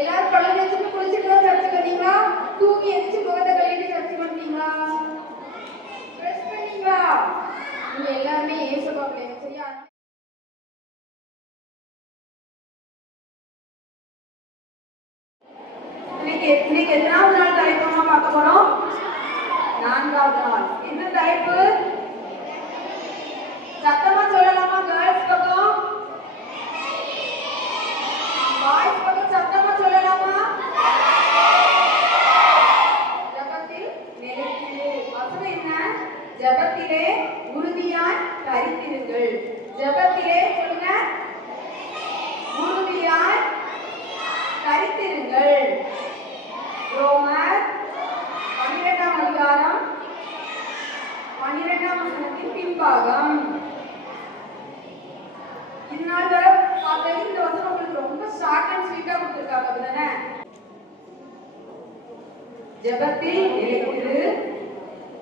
எல்லாரும் பழம் வச்சுட்டு குளிச்சுட்டு சர்ச்சுக்கு வந்தீங்களா? தூங்கி எந்திரிச்சு முகத்தை கழுவிட்டு சர்ச்சுக்கு வந்தீங்களா? பிரஷ் பண்ணீங்களா? நீங்க எல்லாருமே இயேசுவா பிள்ளைங்க, சரியா? இன்னைக்கு எத்தனாவது நாள் தலைப்பமா பார்க்க போறோம்? 4வது நாள். என்ன தலைப்பு? சத்தமா சொல்லலாமா? கேர்ள்ஸ் பக்கம், பாய்ஸ் பக்கம் சத்தமா சொல்லலாமா? ஜெபத்தில் நிலைத்திரு. வசனம் என்ன? ஜெபத்திலே உறுதியாய் தரித்திருங்கள். ஜெபத்திலே சொல்லுங்க, உறுதியாய் தரித்திருங்கள். ரோமர் 12ஆம் அதிகாரம் 12ஆம் வசனத்தின் பின்பாகம். இந்நாள் வரை பார்த்த இந்த வசனம் உங்களுக்கு ரொம்ப ஷார்ட் அண்ட் ஸ்வீட்டா கொடுத்திருக்காங்க அப்படிதானே? ஜெபத்தில் நிலைத்திரு,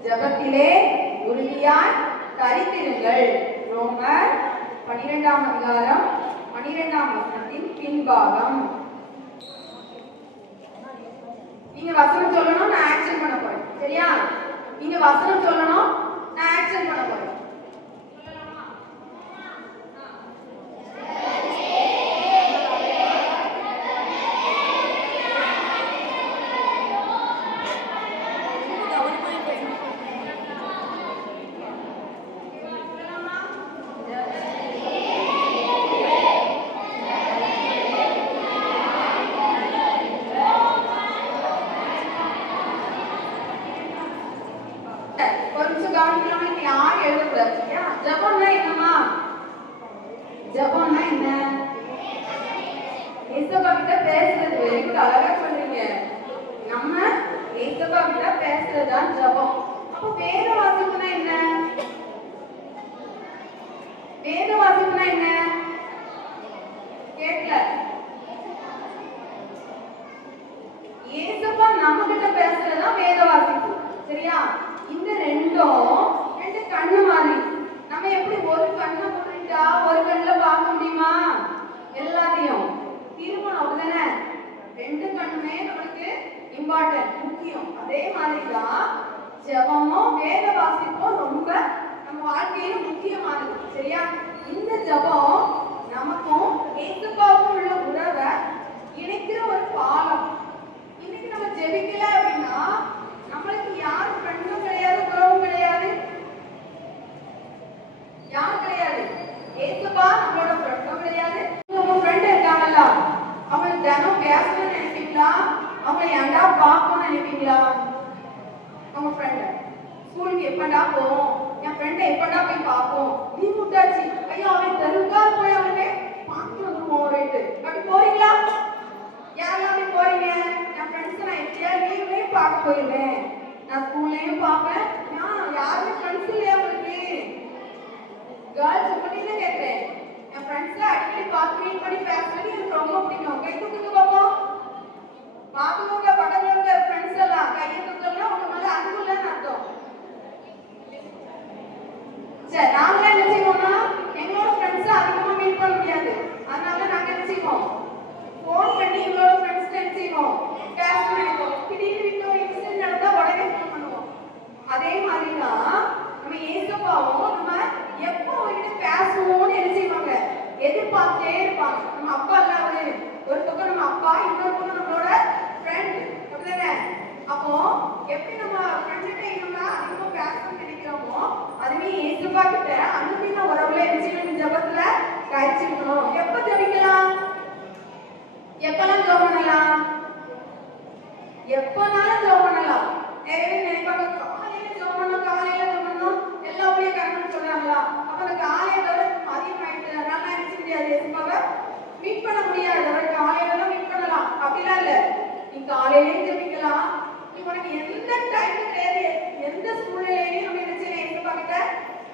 ஜெபத்திலே உறுதியாய் தரித்திருங்கள். ரோமர் 12ஆம் அதிகாரம் 12ஆம் வசனத்தின் பின்பாகம். நீங்க வசனம் சொல்லணும், நான் ஆக்ஷன் பண்ண போறேன், சரியா? நீங்க வசனம் சொல்லணும், நான் ஆக்ஷன் பண்ண போறேன். ஜெபம்னா என்னமா? ஜெபம்னா என்ன? ஏசப்பா கிட்ட பேசுறது. வெரி குட், அழகா சொல்றீங்க. நம்ம ஏசப்பா கிட்ட பேசுறதுதான் ஜெபம். அப்ப வேத வாசிப்புனா என்ன? வேத வாசிப்புனா என்ன? கேட்கல. ஏசப்பா நம்ம கிட்ட பேசுறதுதான் வேத வாசிப்பு, சரியா? இந்த ரெண்டு கண்ணு மாதிரி. நம்ம எப்படி ஒரு கண்ணை போட்டுட்டா ஒரு கண்ணுல பார்க்க முடியுமா எல்லாத்தையும்? திருமணம் அப்படிதானே, ரெண்டு கண்ணுமே நம்மளுக்கு இம்பார்ட்டன்ட், முக்கியம். அதே மாதிரிதான் ஜெபமும் வேத வாசிப்பும் ரொம்ப நம்ம வாழ்க்கையில முக்கியமானது, சரியா? இந்த ஜெபம் நமக்கும் ஏசப்பாவுக்கும் உள்ள உறவை இணைக்கிற ஒரு பாலம். இன்னைக்கு நம்ம ஜெபிக்கல அப்படின்னா நம்மளுக்கு யார் ஃப்ரெண்டும் கிடையாது, உறவும் கிடையாது. யார் கிடையாது? ஏசப்பா நம்மளோட ஃப்ரெண்டும் கிடையாது. உங்க ஃப்ரெண்ட் இருக்காங்கல்ல, அவங்க தினம் பேசணும்னு நினைப்பீங்களா? அவங்க ஏன்டா பார்க்கணும்னு நினைப்பீங்களா? உங்க ஃப்ரெண்ட் ஸ்கூலுக்கு எப்படா போவோம், என் ஃப்ரெண்டை எப்படா போய் பார்ப்போம், நீ முட்டாச்சு, ஐயோ அவன் தெருவுக்கா போய் அவனே பார்த்து வந்துருவோம் ரேட்டு, அப்படி போறீங்களா? யாரெல்லாம் போறீங்க? என் ஃப்ரெண்ட்ஸ் நான் எப்படியா லீவ்லயும் பார்க்க போயிருவேன், நான் ஸ்கூல்லையும் பார்ப்பேன். யாருமே ஃப்ரெண்ட்ஸ் இல்லையா உங்களுக்கு? கேர்ள்ஸ் மட்டும் தான் கேட்கிறேன். என் ஃப்ரெண்ட்ஸ்ல அடிக்கடி பார்த்து மீட் பண்ணி பேசுறது எனக்கு ரொம்ப பிடிக்கும். கை தூக்குங்க பாப்போம். பார்த்துக்கோங்க, பக்கத்துல இருக்க ஃப்ரெண்ட்ஸ் எல்லாம் கையை தூக்கலாம், உங்க மேல அன்பு இல்லைன்னு அர்த்தம். சரி, நாங்களே என்ன செய்வோம்னா எங்களோட ஃப்ரெண்ட்ஸ் அதிகமா செய்வோம்? ஃபோன் பண்ணி இவங்களோட ஃப்ரெண்ட்ஸ் என்ன செய்வோம்? பேசணும்னு நினைப்போம். திடீர்னு வீட்டில் ஒரு இன்சிடென்ட் நடந்தா உடனே ஃபோன் பண்ணுவோம். அதே மாதிரி தான் நம்ம ஏசப்பாவும் நம்ம எப்போ அவர்கிட்ட பேசுவோம்னு என்ன செய்வாங்க? எதிர்பார்த்தே இருப்பாங்க. நம்ம அப்பா இல்ல அவரு, ஒரு பக்கம் நம்ம அப்பா, இன்னொரு பக்கம் நம்மளோட ஃப்ரெண்ட், அப்படிதானே? அப்போ எப்படி நம்ம ஃப்ரெண்ட்கிட்ட நம்ம அதிகமா பேசணும்னு நினைக்கிறோமோ அதுவே ஏசப்பா கிட்ட அனுதின உறவுல என்ன செய்யணும்? ஜபத்துல கழிச்சுக்கணும். எப்ப ஜபிக்கலாம்? எப்பெல்லாம் ஜெபம் பண்ணலாம்? எப்பனாலும் ஜெபம் பண்ணலாம். நிறைய பேர் நினைப்பாங்க காலையில ஜெபம் பண்ணணும், காலையில ஜெபம் பண்ணணும், எல்லா ஊழியக்காரங்களும் சொல்றாங்களா? அப்ப அந்த காலையில அதிகமாயிட்டு அதனால என்ன செய்ய முடியாது? ஏசப்பாவை மீட் பண்ண முடியாது. அவர் காலையில தான் மீட் பண்ணலாம், அப்படிலாம் இல்ல. நீ காலையிலேயும் ஜெபிக்கலாம், நீ உனக்கு எந்த டைம் கிடையாது, எந்த சூழ்நிலையிலையும் நம்ம என்ன செய்யலாம்? ஏசப்பா கிட்ட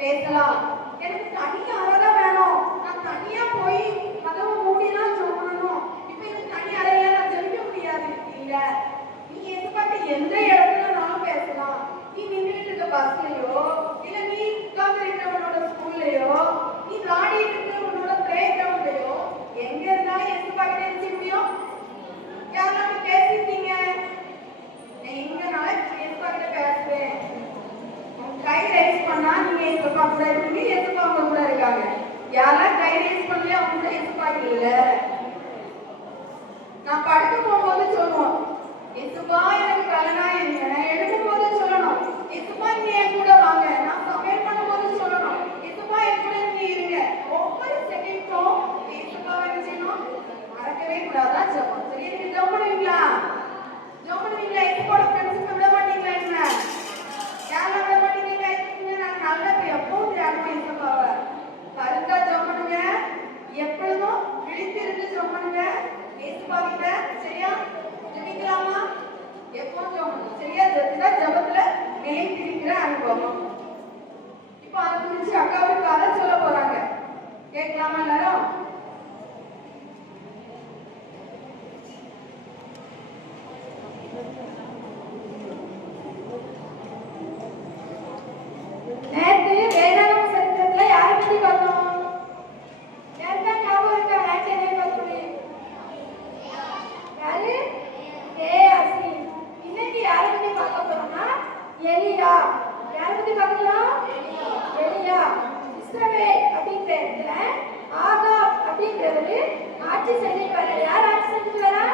பேசலாம். எனக்கு தனியா அறைதான் வேணும், நான் தனியா போய் கதவு மூடிலாம் ஜெபம் பண்ணணும், இப்ப இந்த தனி அறையில நான் ஜெபிக்க முடியாது. இல்ல, நீ ஏசப்பாட்ட எந்த இடத்துலனாலும் பேசலாம். நீ நின்றுட்டு இருக்க பஸ்லயோ, இல்ல நீ உட்கார்ந்து இருக்கிறவனோட ஸ்கூல்லயோ, நீ விளையாடிட்டு இருக்க உன்னோட பிளே கிரவுண்ட்லயோ, எங்க இருந்தாலும் ஏசப்பா கிட்ட என்ன செய்ய முடியும்? யாராவது பேசிட்டீங்க, நான் எங்கனாலும் ஏசப்பா கிட்ட பேசுவேன். கை ரைஸ் பண்ணா நீங்க ஏசப்பா கூட இருக்கீங்க, ஏசப்பா அவங்க கூட இருக்காங்க. யாராவது கை ரைஸ் பண்ணல அவங்க கூட ஏசப்பா இல்ல. நான் படுக்க போகும்போது சொல்லுவோம், ஏசப்பா எனக்கு கலனா என்ன, எடுக்கும் போது சொல்லணும் ஏசப்பா நீ என் கூட வாங்க, நான் சமையல் பண்ணும்போது சொல்லணும் ஏசப்பா என் கூட நீங்க இருங்க. ஒவ்வொரு செகண்டும் ஏசப்பா என்ன செய்யணும்? மறக்கவே கூடாதா ஜெபம். சரி, நீங்க ஜெபம் பண்ணுவீங்களா? ஜெபம் பண்ணுவீங்களா? ஏசப்பாவோட ஃப்ரெண்ட்ஸ் விட மாட்டீங்களா? என்ன யாரெல்லாம் விட மாட்டீங்க? நான் நல்ல எப்பவும் தியாகமா ஏசப்பாவை கருத்தா ஜெபம் பண்ணுங்க. எப்பொழுதும் விழித்திருந்து ஜெபம் பண்ணுங்க ஏசப்பா கிட்ட. சரியா? ஜெபிக்கலாமா? எப்பவும் ஜெபம் பண்ணுங்க. சரியா? ஜெபத்துல நிலைத்திருக்கிற அனுபவம். இப்போ அதை குறிச்சு அக்கா ஒரு கதை சொல்ல போறாங்க. கேட்கலாமா எல்லாரும்? நேற்று வேதாகம சரித்திரத்துல யாரை பத்தி பார்த்தோம்? நேற்று ஞாபகம் இருக்கா? நேற்று என்ன பார்த்தோம்? யாரு? கேயாசி. இன்னைக்கு யாரை பத்தி பார்க்க போறோம்னா எலியா. யாரை பத்தி பார்க்கலாம்? எலியா. இஸ்ரவேல் அப்படின்ற இடத்துல ஆகாப் அப்படின்றவரு ஆட்சி செஞ்சுட்டு வர்றாரு. யார் ஆட்சி செஞ்சுட்டு வரா?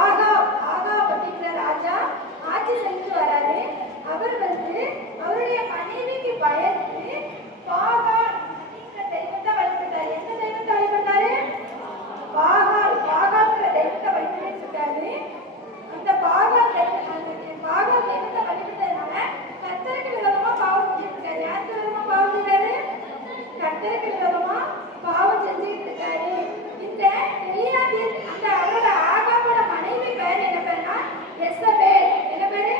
ஆகாப். ஆகாப் அப்படின்ற ராஜா ஆட்சி செஞ்சுட்டு வர்றாரு. அவர் அவருடைய மனைவிக்கு பயந்து பாகால் அப்படிங்கிற தெய்வத்தை வழிபட்டாரு. எந்த தெய்வத்தை வழிபட்டாரு? பாகால்ங்கிற தெய்வத்தை வழிபட்டாரு. அந்த பாகால் தெய்வத்தை வழிபட்டதுனால கர்த்தருக்கு விரோதமா பாவம் செஞ்சுட்டு இருக்காரு. யாருக்கு விரோதமா பாவம் செஞ்சாரு? கர்த்தருக்கு விரோதமா பாவம் செஞ்சுட்டு இருக்காரு. இந்த எலியா அந்த அவரோட ஆகாபோட மனைவி பேர் என்ன பேருனா எசபேல். என்ன பேரு?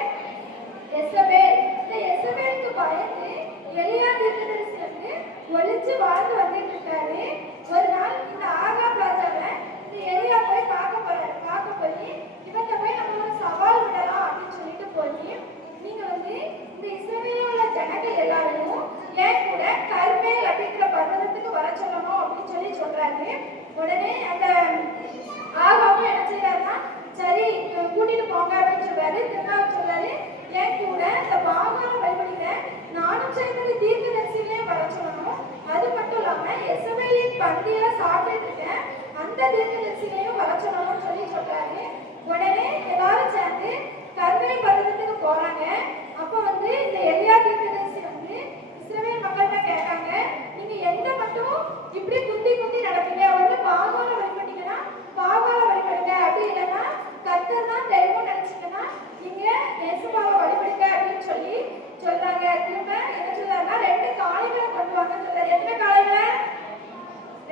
எசபேல். இந்த எசபேலுக்கு பயந்து எலியா தீர்க்கதரிசி ஒளிச்சு வாழ்ந்து வந்துட்டு இருக்காரு. ஒரு நாள் இந்த ஆகாப் ராஜாவை இந்த எலியா போய் பார்க்க போறாரு. பார்க்க போய் இவங்க போய் நம்ம ஒரு சவால் விடலாம் அப்படின்னு சொல்லிட்டு போய், நீங்க இந்த இஸ்ரவேலில் உள்ள ஜனங்கள் எல்லாரையும் ஏன் கூட கர்மேல் அப்படிங்கிற பர்வதத்துக்கு வர சொல்லணும் அப்படின்னு சொல்றாரு. உடனே அந்த ஆகாபும் என்ன செய்யறாருன்னா, சரி கூட்டிட்டு போங்க அப்படின்னு சொல்றாரு. திருநாள் சொல்றாரு, ஏன் கூட இந்த பாகால வழிபடுகிற நானும் சேர்ந்தது தீர்க்கதரிசிகளையும் வர சொல்லணும். அது மட்டும் இல்லாம எசபேலின் பந்தியில சாப்பிட்டு இருக்கேன் அந்த தீர்க்கதரிசிகளையும் வர சொல்லணும்னு சொல்றாரு. உடனே எல்லாரும் சேர்ந்து கர்மேல் பர்வதத்துக்கு போறாங்க. அப்ப இந்த எலியா தீர்க்கதரிசி இஸ்ரவேல் மக்கள்கிட்ட கேட்டாங்க, நீங்க எந்த மட்டும் இப்படி குந்தி நடப்பீங்க? பாகால வழிபட்டீங்கன்னா பாகால வழிபடுங்க, அப்படி இல்லைன்னா கர்த்தர் தான் தெய்வம் நினைச்சீங்கன்னா நீங்க இயேசுவாவை வழிபடுங்க அப்படின்னு சொல்றாங்க. திரும்ப என்ன சொல்றாருன்னா, 2 காளைகளை கொண்டு வாங்கன்னு சொல்றாரு. எத்தனை காளைகளை?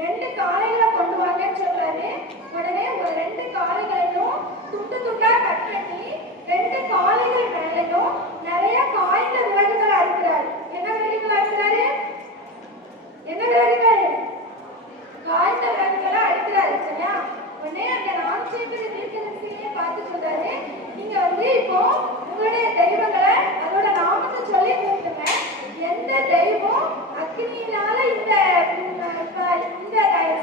2 காளைகளை கொண்டு வாங்கன்னு சொல்றாரு. உடனே ஒரு 2 காளைகளையும் துண்டா கட் பண்ணி 2 காளைகள் மேலையும் நிறைய காய்ந்த விறகுகளை அறுக்கிறாரு. என்ன விறகுகளை அறுக்கிறாரு? என்ன விறகுகள்? காய்ந்த விறகுகளை அறுக்கிறாரு. சரியா? உடனே அந்த 4 தீர்க்கதரிசியை பார்த்து சொல்றாரு, நீங்க இப்போ உங்களுடைய தெய்வங்களை அதோட நாமத்தை சொல்லி கூப்பிடுங்க. எந்த தெய்வம் அக்னியினால இந்த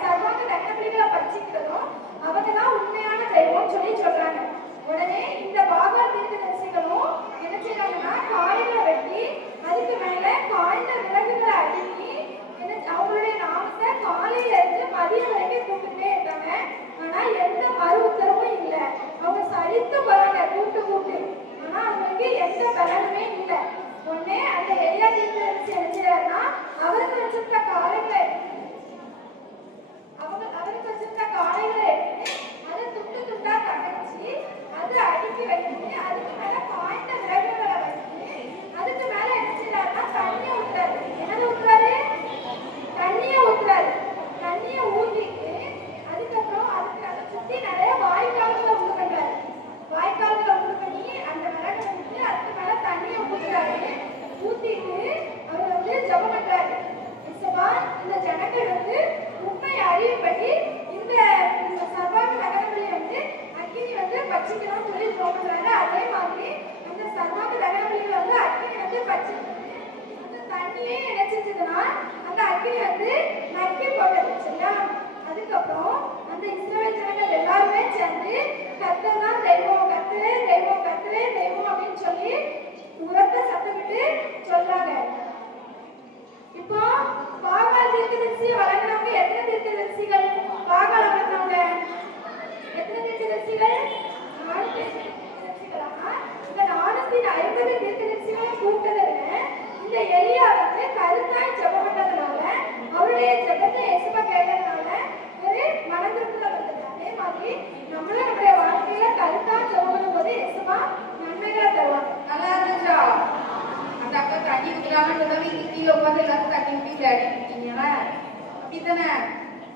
சர்வாங்க தகனபலிகளை பறிச்சு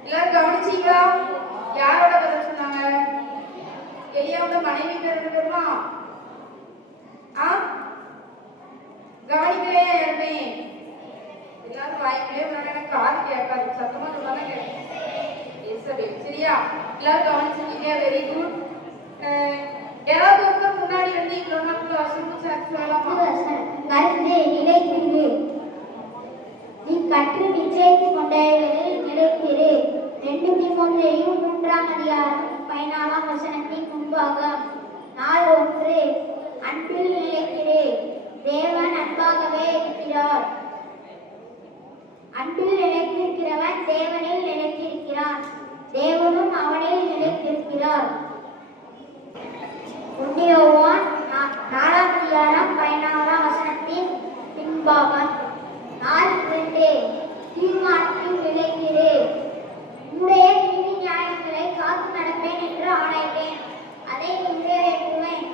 எல்லாரும் கவனிச்சீங்களா? யாரோட பதில் சொன்னாங்க? எலியாவோட மனைவி பேர் தெரியுமா? கவனிக்கலையா யாருமே? எல்லாரும் வாய்ப்பிலே எனக்கு காது கேட்காது, சத்தமா சொன்னா கேட்கும். சரியா? எல்லாரும் கவனிச்சிருக்கீங்க, வெரி குட். யாராவது ஒருத்தர் முன்னாடி வந்து இவ்வளவு நாள் வசனம் சேர்த்து சொல்லலாமா? கருத்து நிலைத்திரு, நீ கற்று நிச்சயித்துக் கொண்டவைகளில் நிலைத்திரு. 2 தீமோத்தேயு 3:14 வசனத்தின் முன்பாகம். நாள் 1, அன்பில் நிலைத்திரு, தேவன் அன்பாகவே இருக்கிறார். அன்பில் நிலைத்திருக்கிறவன் தேவனில் நிலைத்திருக்கிறான், தேவனும் அவனில் நிலைத்திருக்கிறார். 1 யோவான் 4:14 வசனத்தின் பின்பாகம். நாள் 2, தீர்மானத்தில் நிலைத்திரு, உன்னுடைய நீதி நியாயங்களை காத்து நடப்பேன் என்று ஆணையிட்டேன், அதை நிறைவேற்றுவேன்.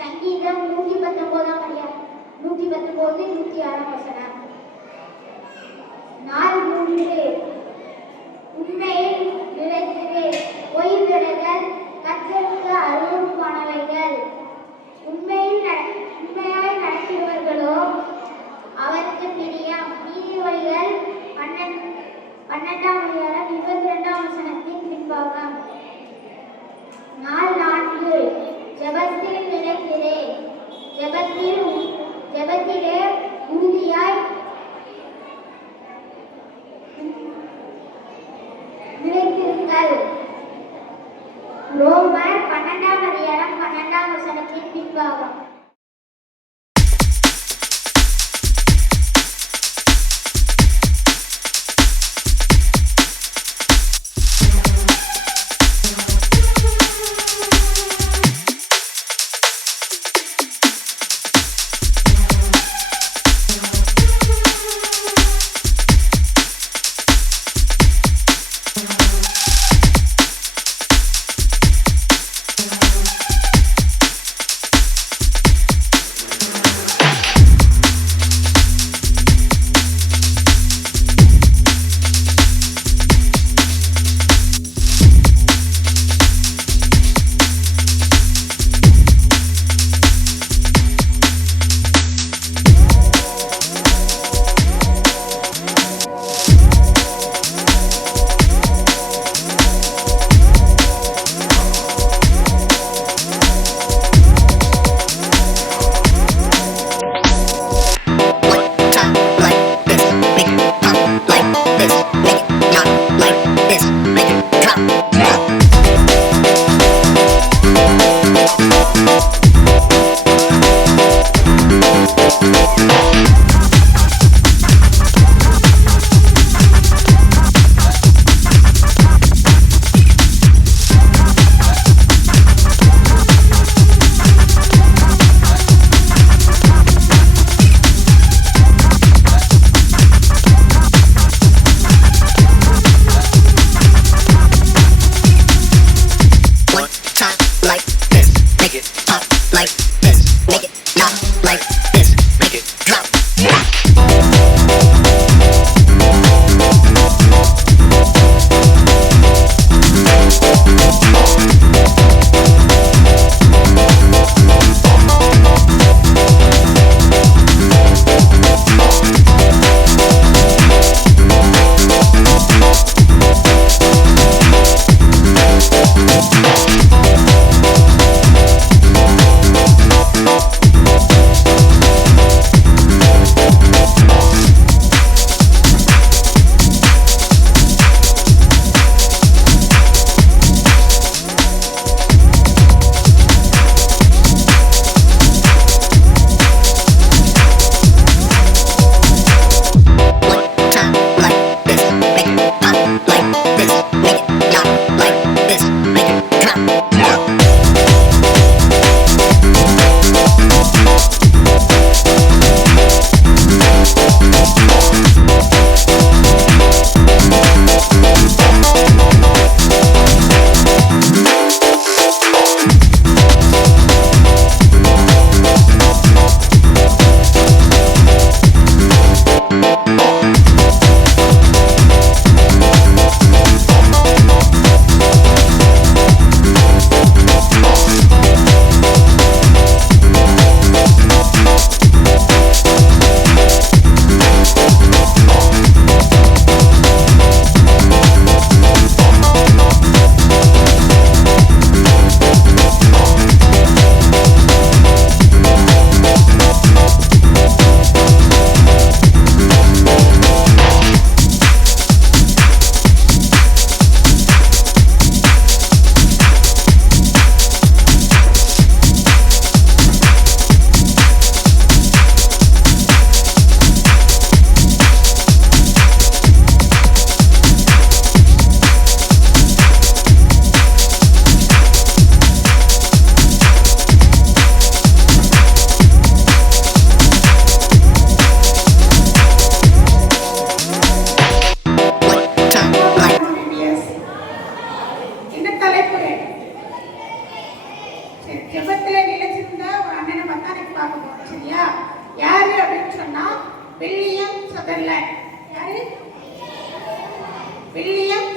சங்கீதம் 119:106 வசனம். நாள் 3, உண்மையில் நிலைத்திரு, பொய்விடுதல் கர்த்தருக்கு அருவருப்பானவைகள். உண்மையாய் நடக்கிறவர்களோ அவருக்கு பிரியம். நீதிமொழிகள் 12:22 வசனத்தின் பின்பாகம். நாள் 4, ஜெபத்தில் நிலைத்திரு, ஜெபத்திலே உறுதியாய் நிலைத்திருங்கள். ரோமர் 12:12 வசனத்தின் பின்பாகம்.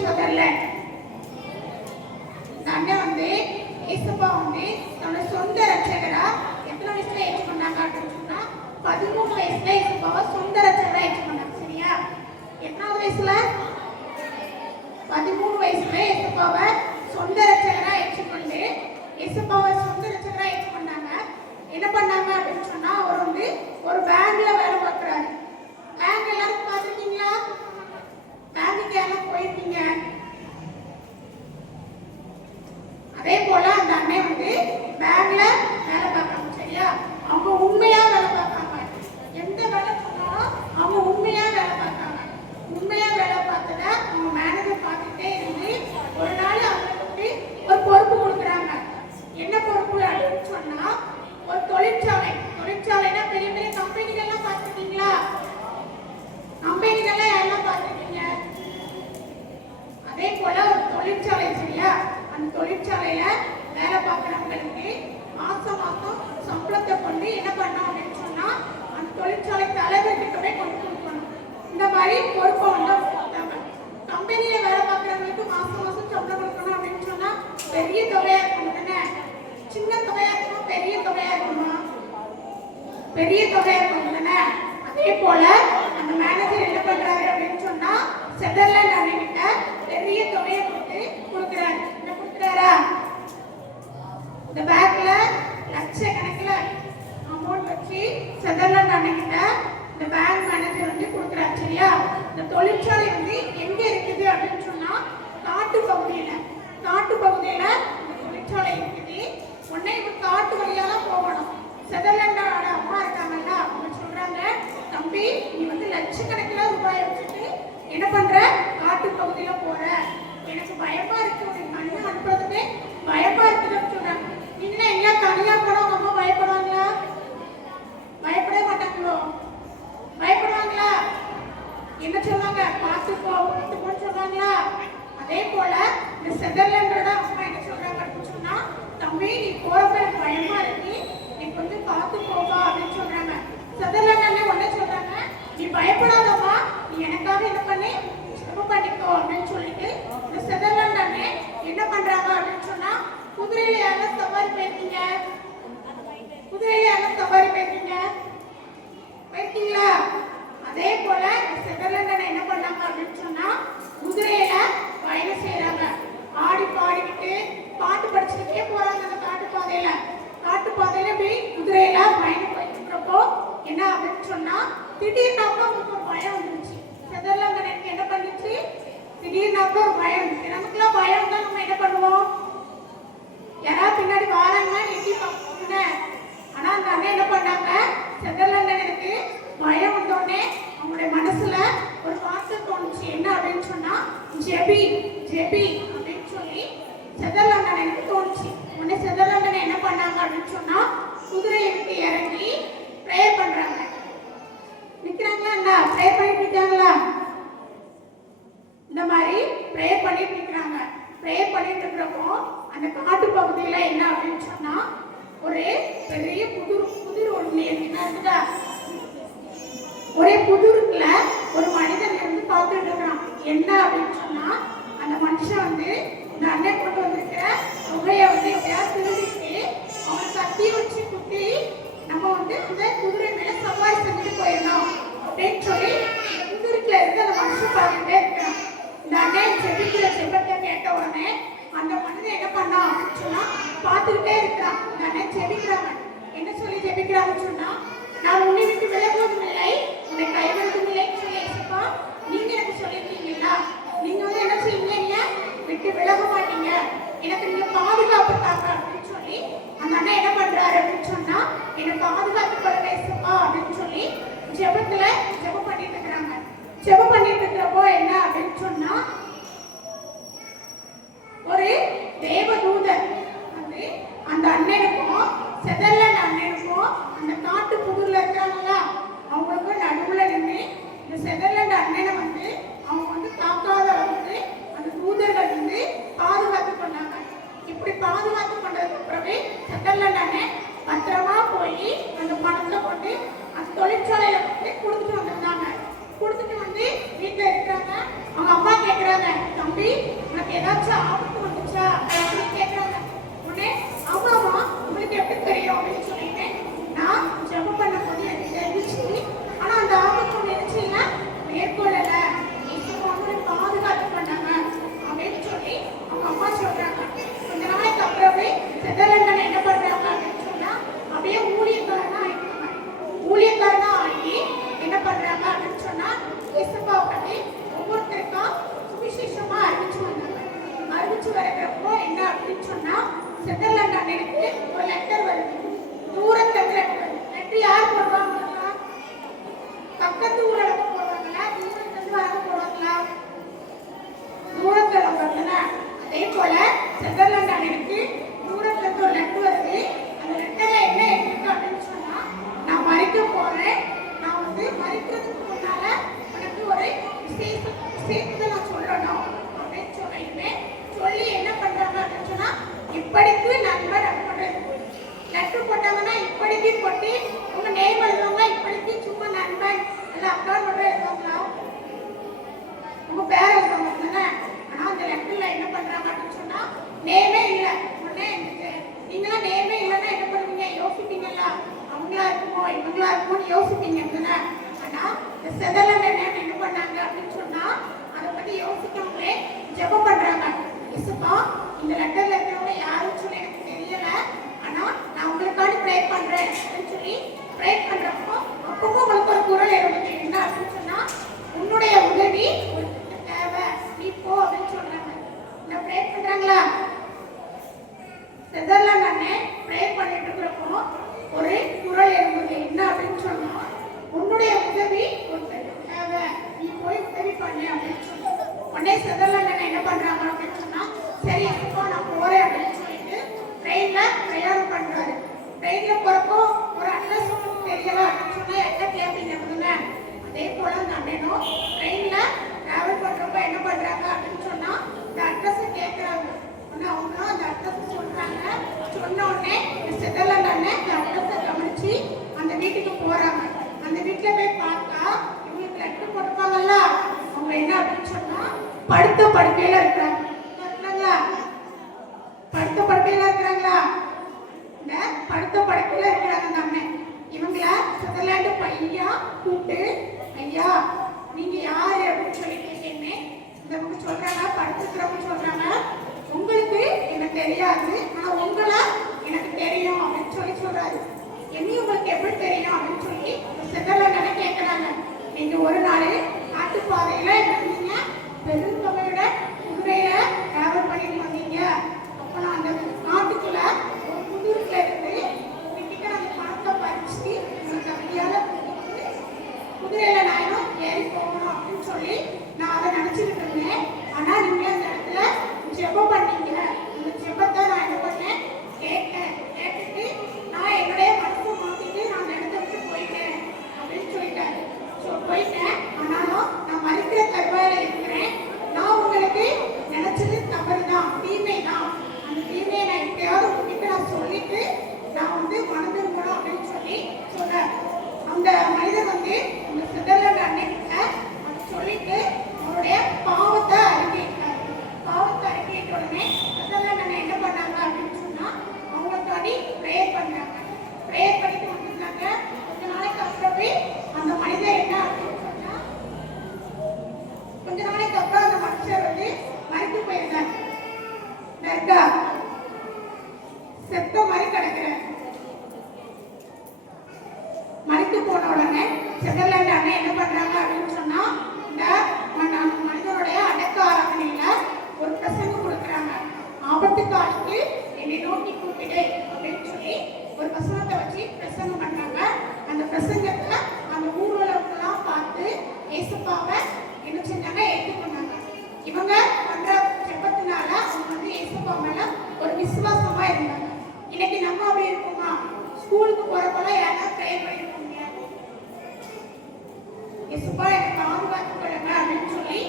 சதர்லேண்ட். இந்த அண்ணன் வந்து இயேசுப்பா வந்து தன்னோட சொந்த ரட்சகரா எத்தனை வயசுல ஏற்றுக்கொண்டாங்க அப்படின்னு சொன்னா 13 வயசுல இயேசுப்பாவை சொந்த ரட்சகரா ஏற்றுக்கொண்டாங்க. சரியா? எத்தனாவது வயசுல? 13 வயசுல இயேசுப்பாவை சொந்த ரட்சகரா ஏற்றுக்கொண்டு இயேசுப்பாவை சொந்த ரட்சகரா ஏற்றுக்கொண்டாங்க. என்ன பண்ணாங்க அப்படின்னு சொன்னா அவர் வந்து ஒரு பேங்க்ல வேலை பார்க்குறாரு. பேங்க் எல்லாரும் பார்த்துருக்கீங்களா? பேங்குக்கு எல்லாம் போயிருக்கீங்க. அதே போல அந்த அண்ணன் வந்து பேங்க்ல வேலை பார்க்கறாங்க. சரியா? அவங்க உண்மையா வேலை பார்க்கறாங்க. எந்த வேலை சொன்னாலும் அவங்க உண்மையா வேலை பார்க்கறாங்க. உண்மையா வேலை பார்த்தத அவங்க மேனேஜர் பார்த்துட்டே இருந்து ஒரு நாள் அவங்களுக்கு ஒரு பொறுப்பு கொடுக்குறாங்க. என்ன பொறுப்பு அப்படின்னு சொன்னா ஒரு தொழிற்சாலைனா பெரிய பெரிய கம்பெனிகள்லாம் பார்த்துருக்கீங்களா? கம்பெனிகள்லாம் யாரெல்லாம் பார்த்துருக்கீங்க? அதே போல ஒரு தொழிற்சாலை. சரியா? அந்த தொழிற்சாலையில வேலை பார்க்குறவங்களுக்கு மாசம் சம்பளத்தை கொண்டு என்ன பண்ணோம் அப்படின்னு சொன்னா அந்த தொழிற்சாலை தலைவர்கிட்ட போய் கொண்டு கொடுக்கணும். இந்த மாதிரி பொறுப்பை வந்து கொடுத்தாங்க. கம்பெனியில வேலை பார்க்குறவங்களுக்கு மாசம் சம்பளம் கொடுக்கணும் அப்படின்னு சொன்னா பெரிய தொகையா இருக்கணும் தானே? சின்ன தொகையா இருக்கணும், பெரிய தொகையா இருக்கணுமா? பெரிய தொகையா இருக்கணும் தானே? அதே போல அந்த மேனேஜர் என்ன பண்றாரு அப்படின்னு சொன்னா செதர்லேண்ட் அண்ணன்கிட்ட பெரிய தொகையை கொடுக்குறாரு. என்ன கொடுக்குறாரா? இந்த பேங்க்ல லட்சக்கணக்கில் அமௌண்ட் வச்சு செதர்லேண்ட் அண்ணன்கிட்ட இந்த பேங்க் மேனேஜர் வந்து கொடுக்குறாரு. சரியா? இந்த தொழிற்சாலை வந்து எங்க இருக்குது அப்படின்னு சொன்னா காட்டு பகுதியில இந்த தொழிற்சாலை இருக்குது. உடனே இப்ப காட்டு வழியாலாம் போகணும். செதர்லேண்டோட அம்மா இருக்காங்கல்ல, அவங்க சொல்றாங்க, தம்பி நீ வந்து லட்சக்கணக்கில் ரூபாயை வச்சுட்டு என்ன பண்ற? காட்டு பகுதியில போற, எனக்கு பயமா இருக்கு, உனக்கு தனியா அனுப்புறதுமே பயமா இருக்குதுன்னு சொல்றாங்க. நீங்க எங்க தனியா போனா உங்க அம்மா பயப்படுவாங்களா? பயப்படவே மாட்டாங்களோ? பயப்படுவாங்களா? என்ன சொல்லுவாங்க? பார்த்துக்கோன்னு சொல்லுவாங்களா? அதே போல இந்த செதர்லேண்டோட அம்மா என்ன சொல்றாங்க அப்படின்னு சொன்னா தம்பி நீ போறப்ப எனக்கு பயமா இருக்கு, நீ கொஞ்சம் பார்த்து போவா அப்படின்னு சொல்றாங்க. செதர்லேண்ட் உடனே சொல்றாங்க நீ பயப்படாதம்மா, நீ எனக்காக என்ன பண்ணி ஸ்டெப் பண்ணிக்கோ அப்படின்னு சொல்லிட்டு இந்த செதர்லேண்ட் அண்ணன் என்ன பண்றாங்க அப்படின்னு சொன்னா குதிரையில யாரும் சவாரி போயிருக்கீங்க? போயிருக்கீங்களா? அதே போல செதர்லேண்ட் அண்ணன் என்ன பண்ணாங்க அப்படின்னு சொன்னா குதிரையில பயணம் செய்யறாங்க. ஆடி பாடிக்கிட்டு பாட்டு படிச்சுக்கிட்டே போறாங்க. அந்த காட்டு பாதையில போய் குதிரையில பயணம் போயிட்டு என்ன அப்படின்னு சொன்னா திடீர்னாக்க அவங்களுக்கு ஒரு பயம் வந்துருச்சு. செதர்லேண்ட் எனக்கு என்ன பண்ணிச்சு? திடீர்னாக்க ஒரு பயம் வந்துச்சு. நமக்குலாம் பயம் தான், நம்ம என்ன பண்ணுவோம்? யாராவது பின்னாடி வாராங்க எட்டி பார்ப்போம்ல. ஆனா அந்த அண்ணன் என்ன பண்ணாங்க? செதர்லேண்ட் எனக்கு பயம் வந்தோடனே அவங்களுடைய மனசுல ஒரு வார்த்தை தோணுச்சு. என்ன அப்படின்னு சொன்னா ஜெபி அப்படின்னு சொல்லி செதர்லேண்ட் எனக்கு தோணுச்சு. உடனே செதர்லேண்ட் என்ன பண்ணாங்க அப்படின்னு சொன்னா குதிரையை விட்டு இறங்கி ப்ரேயர் பண்றாங்க. நிக்கிறாங்களா? என்ன ப்ரேயர் பண்ணிட்டு இருக்காங்களா? இந்த மாதிரி ப்ரேயர் பண்ணிட்டு இருக்கிறாங்க. ப்ரேயர் பண்ணிட்டு இருக்கிறப்போ அந்த காட்டு பகுதியில என்ன அப்படின்னு சொன்னா ஒரு பெரிய புதிர் ஒண்ணு இருக்குதா? ஒரே புதிருக்குள்ள ஒரு மனிதன் இருந்து பார்த்துட்டு இருக்கிறான். என்ன அப்படின்னு சொன்னா அந்த மனுஷன் வந்து இந்த அண்ணன் கொண்டு வந்திருக்கிற தொகையை வந்து எப்படியாவது திருடிட்டு அவனை கத்தி வச்சு குத்தி நம்ம வந்து அந்த குதிரை மேல சவாரி செஞ்சுட்டு போயிடணும் அப்படின்னு சொல்லி குதிரைக்குள்ள இருந்து அந்த மனுஷன் பார்த்துட்டே இருக்கிறான். இந்த அண்ணன் செபிக்கிற செபத்தை கேட்ட உடனே அந்த மனிதன் என்ன பண்ணான் அப்படின்னு சொன்னா பார்த்துக்கிட்டே இருக்கிறான். இந்த அண்ணன் செபிக்கிறாங்க. என்ன சொல்லி செபிக்கிறாங்கன்னு சொன்னா நான் உன்னை விட்டு விலகுவதும் இல்லை, உன்னை கைவிடுவதும் இல்லைன்னு சொல்லி ஏசப்பா நீங்க எனக்கு சொல்லியிருக்கீங்களா? நீங்க வந்து என்ன செய்வீங்க? விட்டு விலக மாட்டீங்க, எனக்கு நீங்க பாதுகாப்பு தாங்க அப்படின்னு சொல்லி அந்த அண்ணன் என்ன பண்றாரு அப்படின்னு சொன்னா என்னை பாதுகாப்பு கொள்ள ஏசப்பா அப்படின்னு சொல்லி ஜெபம் பண்ணிட்டு இருக்கிறாங்க. ஜெபம் பண்ணிட்டு இருக்கிறப்போ என்ன அப்படின்னு சொன்னா ஒரு தேவதூதர் வந்து அந்த அண்ணனுக்கும் செதர்லேண்ட் அண்ணனுக்கும் அந்த காட்டு புதூர்ல இருக்கிறாங்களா அவங்களுக்கு நடுவுல நின்று இந்த செதர்லேண்ட் அண்ணனை வந்து அவங்க வந்து தாக்காத அளவுக்கு அந்த தூதர்கள் வந்து பாதுகாத்து கொண்டாங்க. இப்படி பாதுகாத்து கொண்டதுக்கு பிறகு செதர்லேண்ட் அண்ணன் பத்திரமா போய் அந்த பணத்தை கொண்டு அந்த தொழிற்சாலையில வந்து கொடுத்துட்டு வந்திருந்தாங்க. கொடுத்துட்டு வந்து வீட்டுல இருக்கிறாங்க. அவங்க அம்மா கேட்கிறாங்க படிச்சு வரப்போ என்ன அப்படின்னு சொன்னா செதர்லாண்ட் அண்ணனுக்கு ஒரு லெட்டர் வருது. தூரத்துல லெட்டர் யார் போடுவாங்களா? பக்கத்து ஊர்ல போடுவாங்களா? தூரத்துல இருந்து வர போடுவாங்களா? தூரத்துல பார்த்தனா அதே போல செதர்லாண்ட் அண்ணனுக்கு தூரத்துல இருந்து ஒரு லெட்டர் வருது. அந்த லெட்டர்ல என்ன இருக்கு அப்படின்னு சொன்னா, நான் மறிக்க போறேன், நான் வந்து மறிக்கிறதுக்கு முன்னால உனக்கு ஒரு விஷயத்தை நான் சொல்லணும் அப்படின்னு சொல்லிடுவேன். சொல்லி என்ன பண்றாங்க அப்படின்னு சொன்னா, இப்படிக்கு நண்பர் அப்படின்னு லெட்டர் போட்டாங்கன்னா இப்படிக்கு போட்டு உங்க நேம் எழுதுவாங்க. இப்படிக்கு சும்மா நண்பன் இல்லை அக்கா மட்டும் எழுதுவாங்களா? உங்க பேர் எழுதுவாங்க தானே. ஆனா அந்த லெட்டர்ல என்ன பண்றாங்க அப்படின்னு சொன்னா, நேமே இல்லை. உடனே நீங்களாம் நேமே இல்லைன்னா என்ன பண்ணுவீங்க? யோசிப்பீங்கல்ல, அவங்களா இருக்குமோ இவங்களா இருக்குமோன்னு யோசிப்பீங்க தானே. ஆனா இந்த செதர்லாண்ட் நேம் என்ன பண்ணாங்க அப்படின்னு சொன்னா, அதை பத்தி யோசிக்காமலே ஜெபம் பண்றாங்க. இயேசுப்பா, இந்த லெட்டர்ல இருக்கிறவங்க யாருன்னு சொல்லி எனக்கு தெரியல, ஆனா நான் உங்களுக்காக ப்ரே பண்றேன் அப்படின்னு சொல்லி ப்ரே பண்றப்போ அப்பவும் உங்களுக்கு ஒரு குரல் எழுதுது. என்ன அப்படின்னு சொன்னா, உன்னுடைய உதவி உனக்கு தேவை, நீ போ அப்படின்னு சொல்றாங்க. இந்த ப்ரே பண்றாங்களா? செதர்லாண்ட் அண்ணன் ப்ரே பண்ணிட்டு இருக்கிறப்போ ஒரு குரல் எழுதுது. என்ன அப்படின்னு சொன்னா, உன்னுடைய உதவி உனக்கு தேவை, நீ போய் உதவி பண்ணு அப்படின்னு சொல்லி உடனே செதர்லாண்ட் அண்ணன் என்ன பண்றாங்க அப்படின்னு சொன்னா, சரி இப்போ நான் போறேன் அப்படின்னு சொல்லிட்டு ட்ரெயின்ல பிரயாணம் பண்றாரு. ட்ரெயின்ல போறப்போ ஒரு அட்ரஸ் தெரியல அப்படின்னு சொன்னா என்ன கேட்பீங்க அப்படின்னா, அதே போல அந்த அண்ணனும் ட்ரெயின்ல டிராவல் பண்றப்ப என்ன பண்றாங்க அப்படின்னு சொன்னா, இந்த அட்ரஸை கேட்கறாங்க. அவங்க அந்த அட்ரஸ் சொல்றாங்க. சொன்ன உடனே செதர்லாண்ட் அண்ணன் அந்த அட்ரஸை கவனிச்சு அந்த வீட்டுக்கு போறாங்க. அந்த வீட்டுல போய் பார்த்தா இவங்களுக்கு லெட்டர் போட்டுப்பாங்கல்ல, அவங்க என்ன அப்படின்னு சொன்னா படுத்த படுக்கையில இருக்கிறாங்க. படுத்த படுக்கையில இருக்கிறாங்களா? இந்த படுத்த படுக்கையில இருக்கிறாங்க அந்த அண்ணன். இவங்கள செதர்லாண்ட் பையா கூப்பிட்டு, ஐயா நீங்க யாரு அப்படின்னு சொல்லி கேட்டேன்னு இந்த சொல்றாங்க. படுத்துக்கிறவங்க சொல்றாங்க, உங்களுக்கு எனக்கு தெரியாது, ஆனா உங்களை எனக்கு தெரியும் அப்படின்னு சொல்லி சொல்றாரு. என்ன உங்களுக்கு எப்படி தெரியும் அப்படின்னு சொல்லி செதர்லாண்ட் கேட்கிறாங்க. நீங்க ஒரு நாள் ஆட்டுப்பாதையில இருந்தீங்க, பெருந்தொகையோட குதிரையில டிராவல் பண்ணிட்டு வந்தீங்க. அப்ப நான் அந்த நாட்டுக்குள்ள ஒரு புதூருக்குள்ள இருந்து கிட்ட அந்த பணத்தை பறிச்சு எனக்கு அப்படியால குதிரையில நானும் ஏறி போகணும் அப்படின்னு சொல்லி நான் அதை நினைச்சுக்கிட்டு இருந்தேன். ஆனா நீங்க அந்த இடத்துல ஜெபம் பண்ணீங்க. அந்த ஜெபத்தை நான் என்ன பண்ணேன், கேட்டேன். கேட்டுட்டு நான் என்னுடைய மனசை மாத்திட்டு நான் அந்த இடத்த விட்டு போயிட்டேன் அப்படின்னு சொல்லிட்டாரு. போயிட்டேன், ஆனாலும் நான் மறுக்கிற தருவாயில இருக்கிறேன். நான் உங்களுக்கு நினைச்சது தவறுதான், தீமை தான். அந்த தீமையை நான் எப்பயாவது உங்ககிட்ட நான் சொல்லிட்டு நான் வந்து மனதிருக்கணும் அப்படின்னு சொல்லி சொன்னார். அந்த மனிதர் வந்து அந்த செதர்லாண்ட் அன்னைக்கிட்ட அதை சொல்லிட்டு அவருடைய பாவத்தை அறிக்கையிட்டார். பாவத்தை அறிக்கையிட்ட உடனே செதர்லாண்ட் அண்ணன் என்ன பண்ணாங்க அப்படின்னு சொன்னா, அவங்களுக்காண்டி ப்ரேயர் பண்ணாங்க. ப்ரேயர் பண்ணிட்டு வந்துருந்தாங்க. கொஞ்ச நாளைக்கு அப்புறமே அந்த மனிதர் என்ன அப்படின்னு சொன்னா, கொஞ்ச நாளைக்கு அப்புறம் அந்த மனுஷர் வந்து மறித்து போயிருந்தாங்க. தர்கா செத்த மாதிரி கிடக்குறாரு. மறித்து போன உடனே செதர்லாண்ட் அண்ணன் என்ன பண்றாங்க அப்படின்னு சொன்னா, இந்த மனிதனுடைய அடக்க ஆராதனையில ஒரு பிரசங்கம் கொடுக்குறாங்க. ஆபத்து காலத்து என்னை நோக்கி கூப்பிடு அப்படின்னு சொல்லி ஒரு வசனத்தை வச்சு பிரசங்கம் பண்றாங்க. அந்த பிரசங்கத்தை அந்த ஊர்வலங்கள்லாம் பார்த்து ஏசப்பாவை என்ன செஞ்சாங்க, ஏற்றுக்கொண்டாங்க. இவங்க பண்ற ஜெபத்தினால அவங்க வந்து ஏசப்பா மேல ஒரு விசுவாசமா இருந்தாங்க. இன்னைக்கு நம்ம அப்படி இருக்குமா? ஸ்கூலுக்கு போறப்பெல்லாம் யாராவது ப்ரேயர் பண்ணிருக்கோம், ஏசப்பா எனக்கு பாதுகாத்து கொள்ளுங்க அப்படின்னு சொல்லி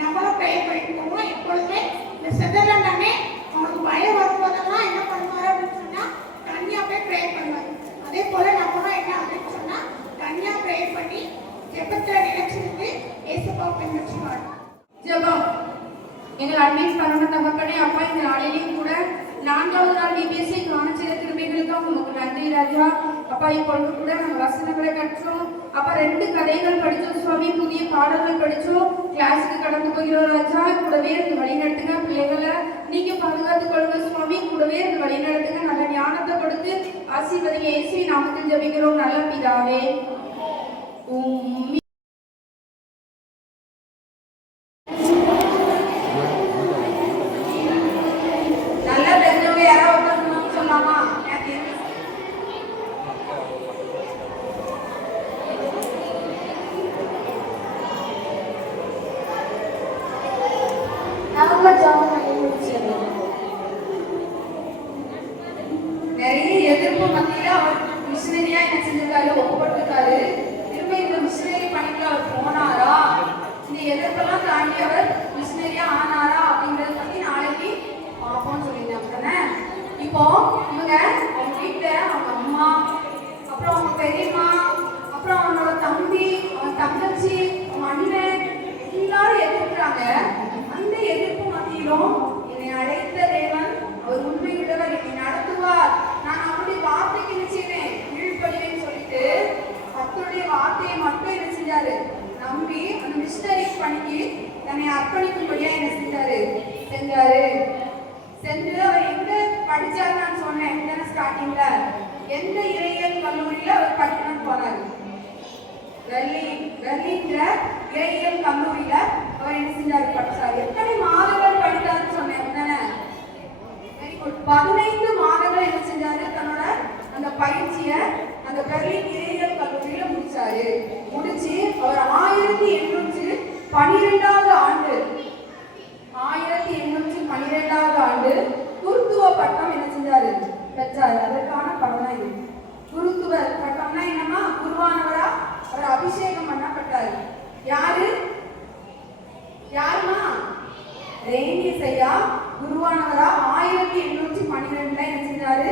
நம்மளும் ப்ரேயர் பண்ணிட்டு போவோம். எப்பொழுதுமே இந்த செதர்லாண்ட் அண்ணே அவனுக்கு பயம் வரும்போதெல்லாம் என்ன பண்ணுவாரு அப்படின்னு சொன்னா, தனியா போய் ப்ரேயர் பண்ணுவாரு. அதே போல நம்மளும் என்ன அப்படின்னு சொன்னா, தனியா ப்ரேயர் பண்ணி ஜெபத்துல நினைச்சிருந்து ஏசப்பாவை பின்பற்றுவார். ஜெபம். எங்கள் அன்பின் பரம தகப்பனே, அப்பா இந்த நாளிலேயும் கூட 4வது நாள் டிபிஎஸ்ஐ காண செய்த கிருபைகளுக்காக உங்களுக்கு நன்றி ராஜா. அப்பா இப்பொழுது கூட நாங்கள் வசனங்களை கற்றோம். அப்பா 2 கதைகள் படித்தோம் சுவாமி, புதிய பாடல்கள் படித்தோம். கிளாஸுக்கு கடந்து போகிறோம் ராஜா. கூடவே இருந்து வழி நடத்துங்க. பிள்ளைகளை நீங்க பாதுகாத்துக் கொள்ளுங்க சுவாமி. கூடவே இருந்து வழி நடத்துங்க. நல்ல ஞானத்தை கொடுத்து ஆசீர்வதிங்க. இயேசுவின் நாமத்தில் ஜெபிக்கிறோம் நல்ல பிதாவே. சொல்லும், என்னை அழைத்த தேவன் அவர் உண்மையுள்ளவர், என்னை நடத்துவார், நான் அவருடைய வார்த்தைக்கு என்ன செய்வேன், கீழ்ப்படிவேன்னு சொல்லிட்டு கர்த்தருடைய வார்த்தையை மட்டும் என்ன செஞ்சாரு, நம்பி அந்த மிஷனரி பணிக்கு தன்னை அர்ப்பணிக்கும்படியா என்ன செஞ்சாரு. சென்று அவர் எங்க படிச்சாரு நான் சொன்னேன் ஸ்டார்டிங்ல, எந்த இறையியல் கல்லூரியில அவர் படிக்கணும்னு போனாரு. வெர்லின்ற இறையியல் கல்லூரியில அவர் என்ன செஞ்சாரு, படிச்சாரு. எத்தனை மாதங்கள் படித்தாருன்னு சொன்னேன் தானே, 15 மாதங்கள் என்ன செஞ்சாரு, தன்னோட அந்த பயிற்சியை அந்த பெர்லின் இறையியல் கல்லூரியில முடிச்சாரு. முடிச்சு அவர் 1812 ஆண்டு குருத்துவ பட்டம் என்ன செஞ்சாரு, பெற்றாரு. அதற்கான படம் தான் இது. குருத்துவ பட்டம்னா என்னமா, குருவானவரா அவர் அபிஷேகம் பண்ணப்பட்டாரு. யாருமா, ரேனியஸ் ஐயா குருவானவரா 1812 என்ன செஞ்சாரு,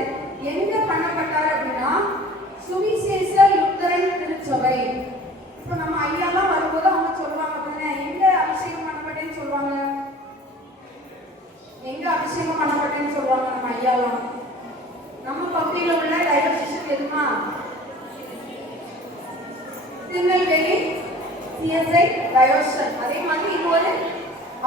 எங்க பண்ணப்பட்டாரு அப்படின்னா சுவிசேஷ லுத்தரன் திருச்சபை. இப்ப நம்ம ஐயாலாம் வரும்போது அவங்க சொல்லுவாங்க அப்படின்னா, எங்க அபிஷேகம் பண்ணப்பட்டேன்னு சொல்லுவாங்க, எங்க அபிஷேகம் பண்ணப்பட்டேன்னு சொல்லுவாங்க நம்ம ஐயாலாம். நம்ம பகுதியில் உள்ள டைவர்சிஷன் எதுமா, திருநெல்வேலி சிஎஸ்ஐ டைவர்ஷன். அதே மாதிரி இது ஒரு